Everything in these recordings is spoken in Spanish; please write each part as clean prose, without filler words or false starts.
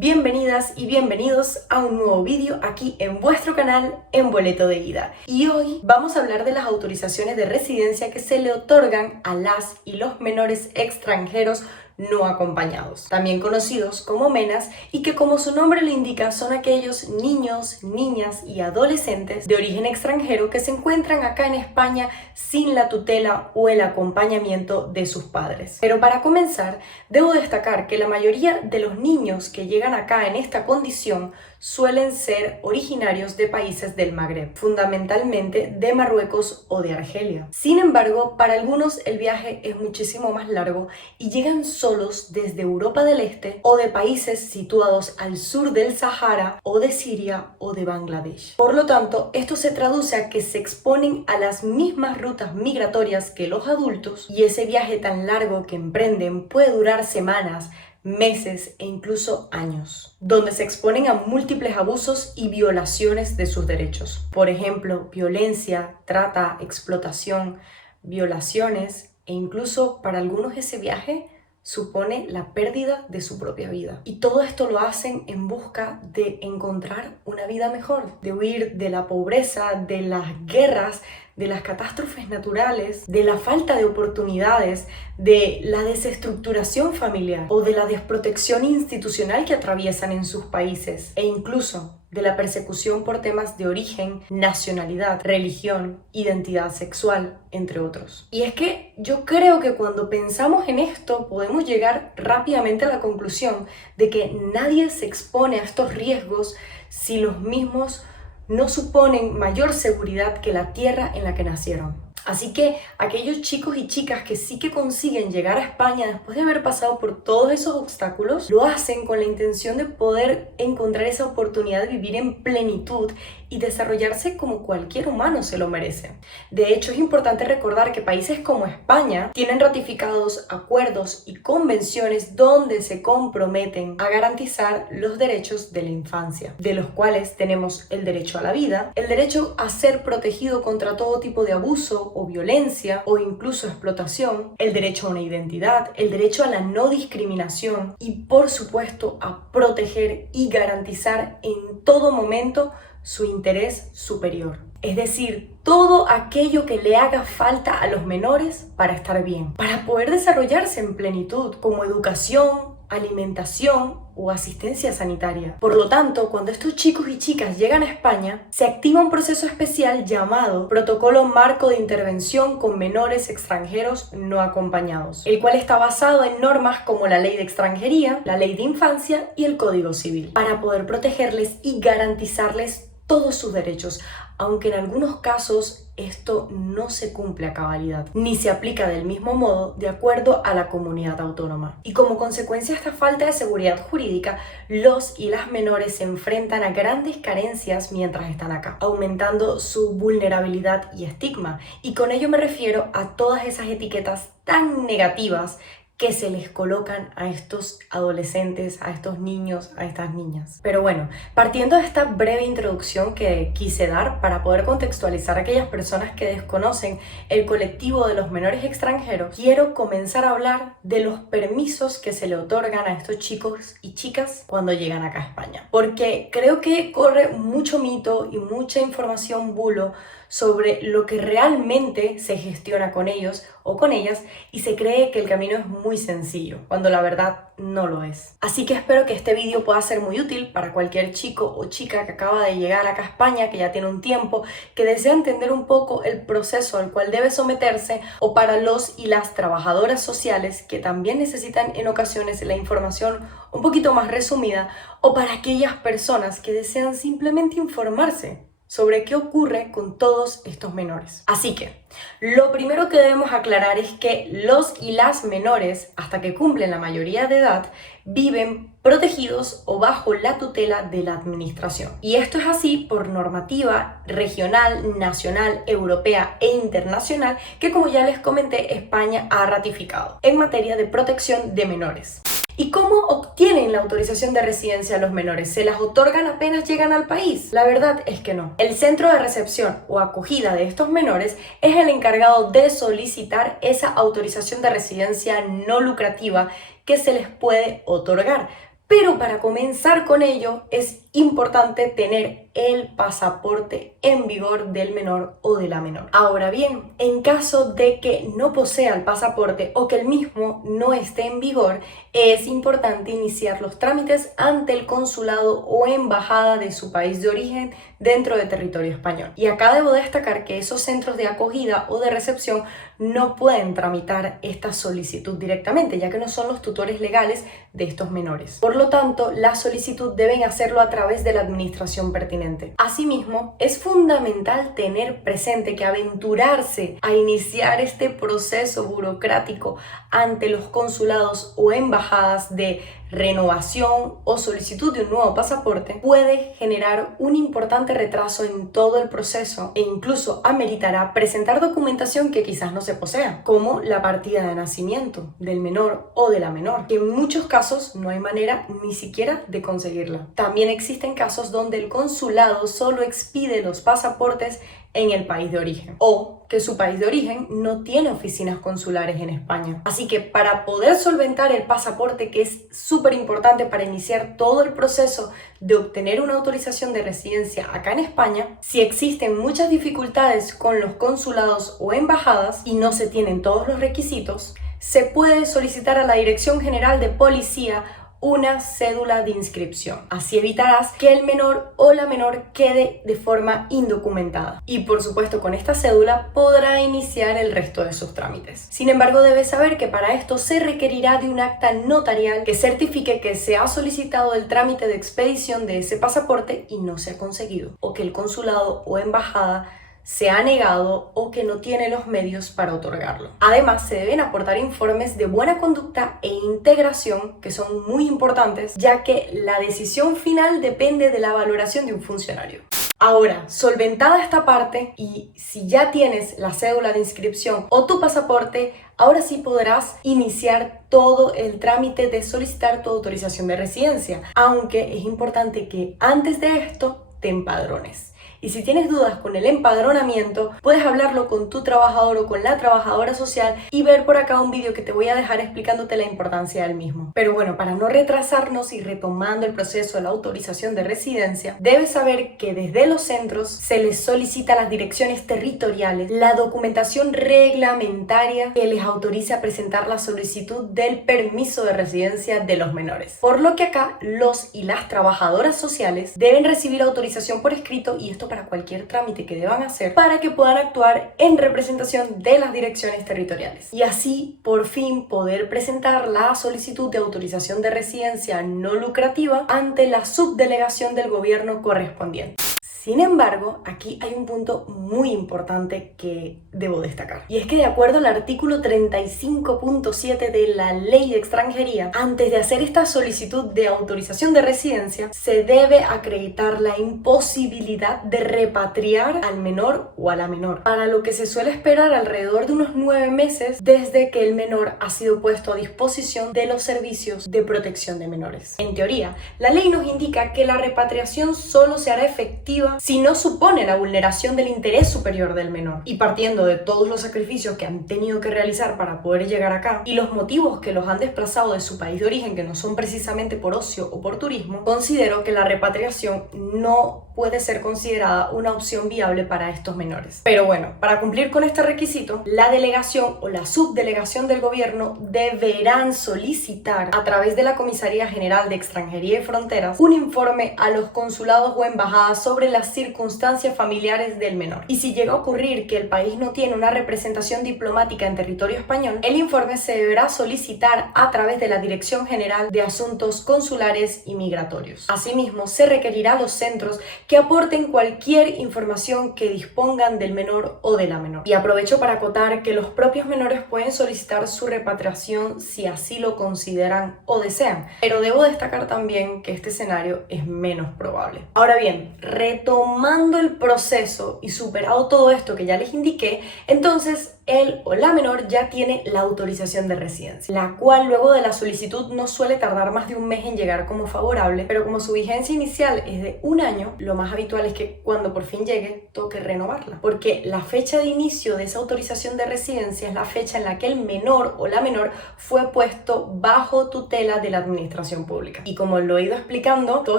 Bienvenidas y bienvenidos a un nuevo vídeo aquí en vuestro canal en Boleto de Ida. Y hoy vamos a hablar de las autorizaciones de residencia que se le otorgan a las y los menores extranjeros no acompañados, también conocidos como MENAs, y que como su nombre lo indica son aquellos niños, niñas y adolescentes de origen extranjero que se encuentran acá en España sin la tutela o el acompañamiento de sus padres. Pero para comenzar, debo destacar que la mayoría de los niños que llegan acá en esta condición suelen ser originarios de países del Magreb, fundamentalmente de Marruecos o de Argelia. Sin embargo, para algunos el viaje es muchísimo más largo y llegan solos desde Europa del Este o de países situados al sur del Sahara o de Siria o de Bangladesh. Por lo tanto, esto se traduce a que se exponen a las mismas rutas migratorias que los adultos y ese viaje tan largo que emprenden puede durar semanas, meses e incluso años, donde se exponen a múltiples abusos y violaciones de sus derechos. Por ejemplo, violencia, trata, explotación, violaciones e incluso para algunos ese viaje supone la pérdida de su propia vida. Y todo esto lo hacen en busca de encontrar una vida mejor, de huir de la pobreza, de las guerras, de las catástrofes naturales, de la falta de oportunidades, de la desestructuración familiar o de la desprotección institucional que atraviesan en sus países e incluso de la persecución por temas de origen, nacionalidad, religión, identidad sexual, entre otros. Y es que yo creo que cuando pensamos en esto podemos llegar rápidamente a la conclusión de que nadie se expone a estos riesgos si los mismos no suponen mayor seguridad que la tierra en la que nacieron. Así que aquellos chicos y chicas que sí que consiguen llegar a España después de haber pasado por todos esos obstáculos, lo hacen con la intención de poder encontrar esa oportunidad de vivir en plenitud y desarrollarse como cualquier humano se lo merece. De hecho, es importante recordar que países como España tienen ratificados acuerdos y convenciones donde se comprometen a garantizar los derechos de la infancia, de los cuales tenemos el derecho a la vida, el derecho a ser protegido contra todo tipo de abuso o violencia o incluso explotación, el derecho a una identidad, el derecho a la no discriminación y por supuesto a proteger y garantizar en todo momento su interés superior. Es decir, todo aquello que le haga falta a los menores para estar bien, para poder desarrollarse en plenitud, como educación, alimentación o asistencia sanitaria. Por lo tanto, cuando estos chicos y chicas llegan a España, se activa un proceso especial llamado Protocolo Marco de Intervención con Menores Extranjeros No Acompañados, el cual está basado en normas como la Ley de Extranjería, la Ley de Infancia y el Código Civil, para poder protegerles y garantizarles todos sus derechos, aunque en algunos casos esto no se cumple a cabalidad, ni se aplica del mismo modo de acuerdo a la comunidad autónoma. Y como consecuencia de esta falta de seguridad jurídica, los y las menores se enfrentan a grandes carencias mientras están acá, aumentando su vulnerabilidad y estigma. Y con ello me refiero a todas esas etiquetas tan negativas que se les colocan a estos adolescentes, a estos niños, a estas niñas. Pero bueno, partiendo de esta breve introducción que quise dar para poder contextualizar a aquellas personas que desconocen el colectivo de los menores extranjeros, quiero comenzar a hablar de los permisos que se le otorgan a estos chicos y chicas cuando llegan acá a España. Porque creo que corre mucho mito y mucha información bulo sobre lo que realmente se gestiona con ellos o con ellas y se cree que el camino es muy sencillo, cuando la verdad no lo es. Así que espero que este vídeo pueda ser muy útil para cualquier chico o chica que acaba de llegar acá a España, que ya tiene un tiempo, que desea entender un poco el proceso al cual debe someterse, o para los y las trabajadoras sociales que también necesitan en ocasiones la información un poquito más resumida, o para aquellas personas que desean simplemente informarse sobre qué ocurre con todos estos menores. Así que, lo primero que debemos aclarar es que los y las menores, hasta que cumplen la mayoría de edad, viven protegidos o bajo la tutela de la administración. Y esto es así por normativa regional, nacional, europea e internacional que, como ya les comenté, España ha ratificado en materia de protección de menores. ¿Y cómo obtienen la autorización de residencia a los menores? ¿Se las otorgan apenas llegan al país? La verdad es que no. El centro de recepción o acogida de estos menores es el encargado de solicitar esa autorización de residencia no lucrativa que se les puede otorgar. Pero para comenzar con ello es importante tener el pasaporte en vigor del menor o de la menor. Ahora bien, en caso de que no posea el pasaporte o que el mismo no esté en vigor, es importante iniciar los trámites ante el consulado o embajada de su país de origen dentro de territorio español. Y acá debo destacar que esos centros de acogida o de recepción no pueden tramitar esta solicitud directamente, ya que no son los tutores legales de estos menores. Por lo tanto, la solicitud deben hacerlo a través de la administración pertinente. Asimismo, es fundamental tener presente que aventurarse a iniciar este proceso burocrático ante los consulados o embajadas de renovación o solicitud de un nuevo pasaporte puede generar un importante retraso en todo el proceso e incluso ameritará presentar documentación que quizás no se posea, como la partida de nacimiento del menor o de la menor, que en muchos casos no hay manera ni siquiera de conseguirla. También existen casos donde el consulado solo expide los pasaportes en el país de origen o que su país de origen no tiene oficinas consulares en España. Así que para poder solventar el pasaporte, que es súper importante para iniciar todo el proceso de obtener una autorización de residencia acá en España, si existen muchas dificultades con los consulados o embajadas y no se tienen todos los requisitos, se puede solicitar a la Dirección General de Policía una cédula de inscripción. Así evitarás que el menor o la menor quede de forma indocumentada. Y por supuesto, con esta cédula podrá iniciar el resto de sus trámites. Sin embargo, debes saber que para esto se requerirá de un acta notarial que certifique que se ha solicitado el trámite de expedición de ese pasaporte y no se ha conseguido, o que el consulado o embajada se ha negado o que no tiene los medios para otorgarlo. Además, se deben aportar informes de buena conducta e integración, que son muy importantes, ya que la decisión final depende de la valoración de un funcionario. Ahora, solventada esta parte, y si ya tienes la cédula de inscripción o tu pasaporte, ahora sí podrás iniciar todo el trámite de solicitar tu autorización de residencia, aunque es importante que antes de esto te empadrones. Y si tienes dudas con el empadronamiento, puedes hablarlo con tu trabajador o con la trabajadora social y ver por acá un vídeo que te voy a dejar explicándote la importancia del mismo. Pero bueno, para no retrasarnos y retomando el proceso de la autorización de residencia, debes saber que desde los centros se les solicita a las direcciones territoriales la documentación reglamentaria que les autorice a presentar la solicitud del permiso de residencia de los menores. Por lo que acá los y las trabajadoras sociales deben recibir autorización por escrito, y esto para cualquier trámite que deban hacer para que puedan actuar en representación de las direcciones territoriales y así por fin poder presentar la solicitud de autorización de residencia no lucrativa ante la subdelegación del gobierno correspondiente. Sin embargo, aquí hay un punto muy importante que debo destacar. Y es que de acuerdo al artículo 35.7 de la Ley de Extranjería, antes de hacer esta solicitud de autorización de residencia, se debe acreditar la imposibilidad de repatriar al menor o a la menor, para lo que se suele esperar alrededor de unos 9 meses desde que el menor ha sido puesto a disposición de los servicios de protección de menores. En teoría, la ley nos indica que la repatriación solo se hará efectiva si no supone la vulneración del interés superior del menor. Y partiendo de todos los sacrificios que han tenido que realizar para poder llegar acá y los motivos que los han desplazado de su país de origen, que no son precisamente por ocio o por turismo, considero que la repatriación no puede ser considerada una opción viable para estos menores. Pero bueno, para cumplir con este requisito, la delegación o la subdelegación del gobierno deberán solicitar a través de la Comisaría General de Extranjería y Fronteras un informe a los consulados o embajadas sobre las circunstancias familiares del menor. Y si llega a ocurrir que el país no tiene una representación diplomática en territorio español, el informe se deberá solicitar a través de la Dirección General de Asuntos Consulares y Migratorios. Asimismo, se requerirá a los centros que aporten cualquier información que dispongan del menor o de la menor. Y aprovecho para acotar que los propios menores pueden solicitar su repatriación si así lo consideran o desean, pero debo destacar también que este escenario es menos probable. Ahora bien, retomando el proceso y superado todo esto que ya les indiqué, entonces él o la menor ya tiene la autorización de residencia, la cual luego de la solicitud no suele tardar más de un mes en llegar como favorable, pero como su vigencia inicial es de un año, lo más habitual es que cuando por fin llegue toque renovarla, porque la fecha de inicio de esa autorización de residencia es la fecha en la que el menor o la menor fue puesto bajo tutela de la administración pública. Y como lo he ido explicando, todo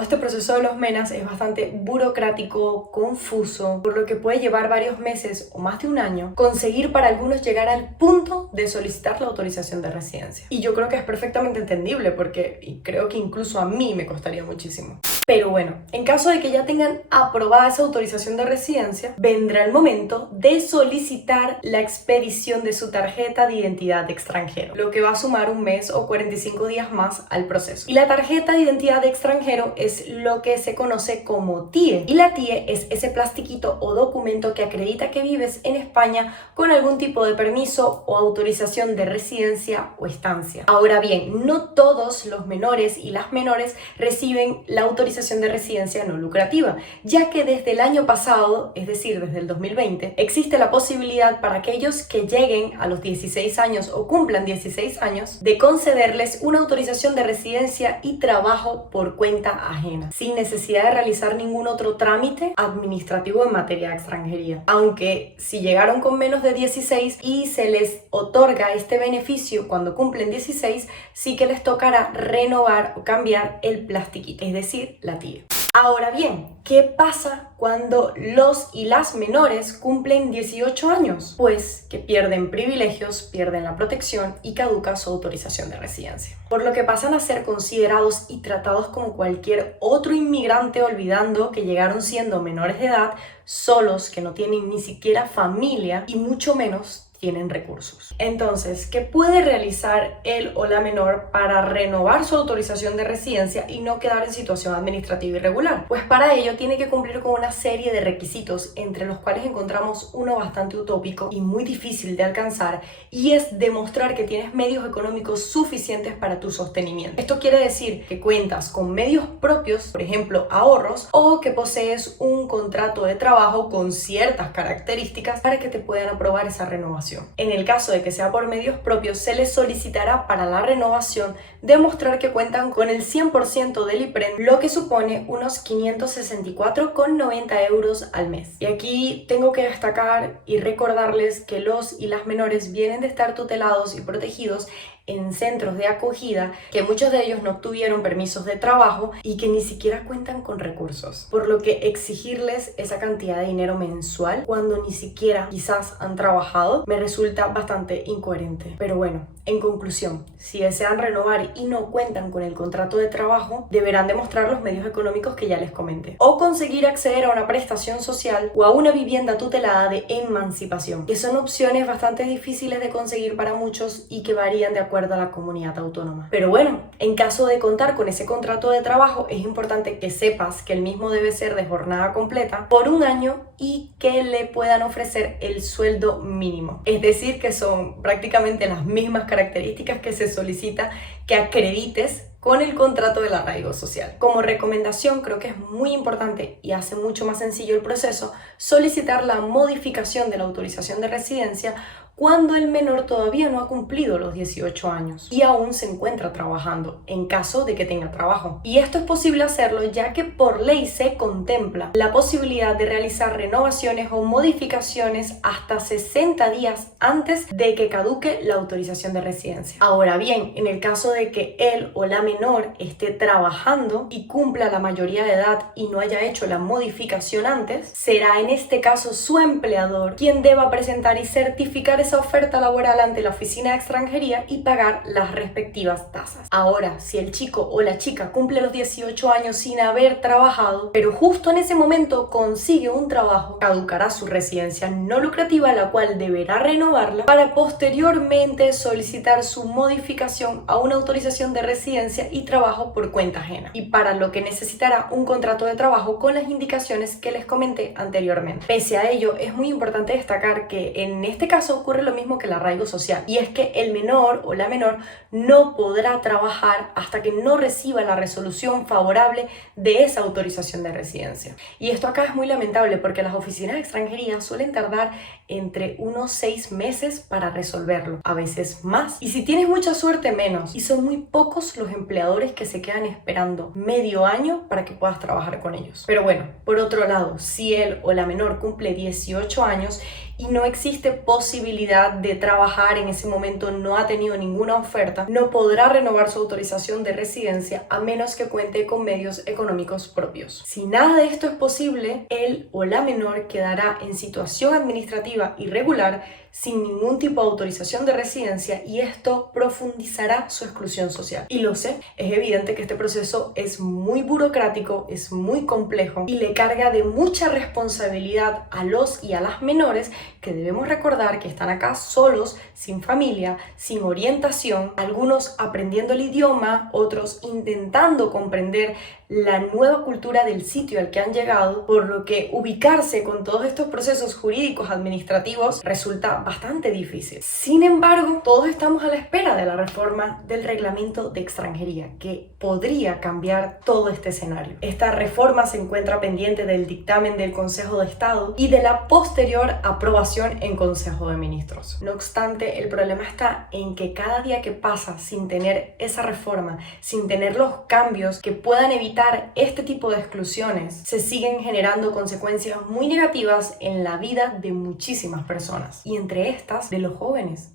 este proceso de los MENAs es bastante burocrático, confuso, por lo que puede llevar varios meses o más de un año conseguir para algunos llegar al punto de solicitar la autorización de residencia. Y yo creo que es perfectamente entendible porque creo que incluso a mí me costaría muchísimo. Pero bueno, en caso de que ya tengan aprobada esa autorización de residencia, vendrá el momento de solicitar la expedición de su tarjeta de identidad de extranjero, lo que va a sumar un mes o 45 días más al proceso. Y la tarjeta de identidad de extranjero es lo que se conoce como TIE. Y la TIE es ese plastiquito o documento que acredita que vives en España con algún tipo de permiso o autorización de residencia o estancia. Ahora bien, no todos los menores y las menores reciben la autorización de residencia no lucrativa, ya que desde el año pasado, es decir, desde el 2020, existe la posibilidad para aquellos que lleguen a los 16 años o cumplan 16 años de concederles una autorización de residencia y trabajo por cuenta ajena, sin necesidad de realizar ningún otro trámite administrativo en materia de extranjería. Aunque si llegaron con menos de 16 y se les otorga este beneficio cuando cumplen 16, sí que les tocará renovar o cambiar el plastiquito, es decir, la TIE. Ahora bien, ¿qué pasa cuando los y las menores cumplen 18 años? Pues que pierden privilegios, pierden la protección y caduca su autorización de residencia. Por lo que pasan a ser considerados y tratados como cualquier otro inmigrante, olvidando que llegaron siendo menores de edad, solos, que no tienen ni siquiera familia y mucho menos tienen recursos. Entonces, ¿qué puede realizar él o la menor para renovar su autorización de residencia y no quedar en situación administrativa irregular? Pues para ello tiene que cumplir con una serie de requisitos, entre los cuales encontramos uno bastante utópico y muy difícil de alcanzar, y es demostrar que tienes medios económicos suficientes para tu sostenimiento. Esto quiere decir que cuentas con medios propios, por ejemplo, ahorros, o que posees un contrato de trabajo con ciertas características para que te puedan aprobar esa renovación. En el caso de que sea por medios propios, se les solicitará para la renovación demostrar que cuentan con el 100% del IPREM, lo que supone unos 564,90 euros al mes. Y aquí tengo que destacar y recordarles que los y las menores vienen de estar tutelados y protegidos en centros de acogida, que muchos de ellos no obtuvieron permisos de trabajo y que ni siquiera cuentan con recursos, por lo que exigirles esa cantidad de dinero mensual cuando ni siquiera quizás han trabajado me resulta bastante incoherente. Pero bueno, en conclusión, si desean renovar y no cuentan con el contrato de trabajo, deberán demostrar los medios económicos que ya les comenté, o conseguir acceder a una prestación social o a una vivienda tutelada de emancipación, que son opciones bastante difíciles de conseguir para muchos y que varían de acuerdo a la comunidad autónoma. Pero bueno, en caso de contar con ese contrato de trabajo, es importante que sepas que el mismo debe ser de jornada completa por un año y que le puedan ofrecer el sueldo mínimo. Es decir, que son prácticamente las mismas características que se solicita que acredites con el contrato del arraigo social. Como recomendación, creo que es muy importante y hace mucho más sencillo el proceso solicitar la modificación de la autorización de residencia cuando el menor todavía no ha cumplido los 18 años y aún se encuentra trabajando, en caso de que tenga trabajo. Y esto es posible hacerlo ya que por ley se contempla la posibilidad de realizar renovaciones o modificaciones hasta 60 días antes de que caduque la autorización de residencia. Ahora bien, en el caso de que él o la menor esté trabajando y cumpla la mayoría de edad y no haya hecho la modificación antes, será en este caso su empleador quien deba presentar y certificar esa oferta laboral ante la oficina de extranjería y pagar las respectivas tasas. Ahora, si el chico o la chica cumple los 18 años sin haber trabajado, pero justo en ese momento consigue un trabajo, caducará su residencia no lucrativa, la cual deberá renovarla para posteriormente solicitar su modificación a una autorización de residencia y trabajo por cuenta ajena, y para lo que necesitará un contrato de trabajo con las indicaciones que les comenté anteriormente. Pese a ello, es muy importante destacar que en este caso ocurre lo mismo que el arraigo social, y es que el menor o la menor no podrá trabajar hasta que no reciba la resolución favorable de esa autorización de residencia. Y esto acá es muy lamentable porque las oficinas de extranjería suelen tardar entre unos 6 meses para resolverlo, a veces más. Y si tienes mucha suerte, menos. Y son muy pocos los empleadores que se quedan esperando medio año para que puedas trabajar con ellos. Pero bueno, por otro lado, si él o la menor cumple 18 años y no existe posibilidad de trabajar en ese momento, no ha tenido ninguna oferta, no podrá renovar su autorización de residencia a menos que cuente con medios económicos propios. Si nada de esto es posible, él o la menor quedará en situación administrativa irregular sin ningún tipo de autorización de residencia y esto profundizará su exclusión social. Y lo sé, es evidente que este proceso es muy burocrático, es muy complejo y le carga de mucha responsabilidad a los y a las menores que debemos recordar que están acá solos, sin familia, sin orientación, algunos aprendiendo el idioma, otros intentando comprender la nueva cultura del sitio al que han llegado, por lo que ubicarse con todos estos procesos jurídicos administrativos resulta bastante difícil. Sin embargo, todos estamos a la espera de la reforma del reglamento de extranjería, que podría cambiar todo este escenario. Esta reforma se encuentra pendiente del dictamen del Consejo de Estado y de la posterior aprobación en Consejo de Ministros. No obstante, el problema está en que cada día que pasa sin tener esa reforma, sin tener los cambios que puedan evitar este tipo de exclusiones, se siguen generando consecuencias muy negativas en la vida de muchísimas personas y entre estas de los jóvenes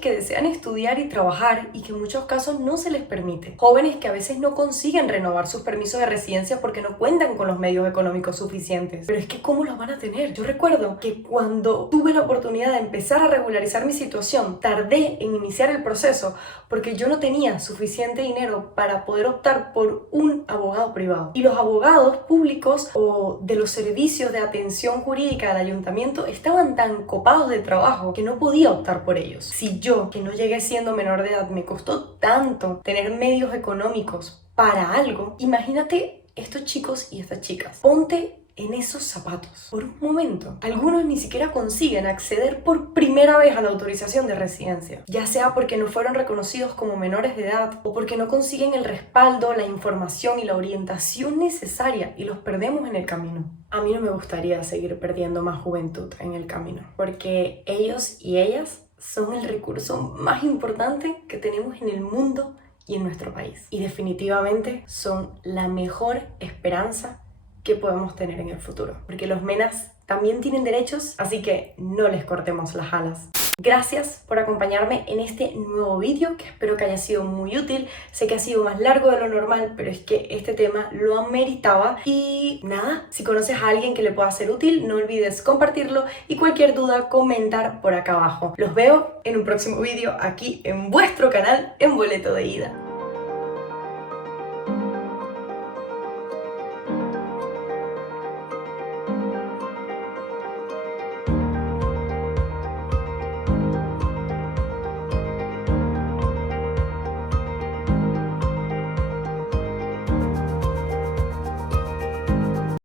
que desean estudiar y trabajar y que en muchos casos no se les permite, jóvenes que a veces no consiguen renovar sus permisos de residencia porque no cuentan con los medios económicos suficientes. Pero es que ¿cómo los van a tener? Yo recuerdo que cuando tuve la oportunidad de empezar a regularizar mi situación, tardé en iniciar el proceso porque yo no tenía suficiente dinero para poder optar por un abogado privado. Y los abogados públicos o de los servicios de atención jurídica del ayuntamiento estaban tan copados de trabajo que no podía optar por ellos. Si yo, que no llegué siendo menor de edad, me costó tanto tener medios económicos para algo, imagínate estos chicos y estas chicas. Ponte en esos zapatos por un momento. Algunos ni siquiera consiguen acceder por primera vez a la autorización de residencia, ya sea porque no fueron reconocidos como menores de edad o porque no consiguen el respaldo, la información y la orientación necesaria y los perdemos en el camino. A mí no me gustaría seguir perdiendo más juventud en el camino, porque ellos y ellas son el recurso más importante que tenemos en el mundo y en nuestro país. Y definitivamente son la mejor esperanza que podemos tener en el futuro, porque los menas también tienen derechos, así que no les cortemos las alas. Gracias por acompañarme en este nuevo vídeo, que espero que haya sido muy útil. Sé que ha sido más largo de lo normal, pero es que este tema lo ameritaba. Y nada, si conoces a alguien que le pueda ser útil, no olvides compartirlo y cualquier duda, comentar por acá abajo. Los veo en un próximo vídeo aquí en vuestro canal en Boleto de Ida.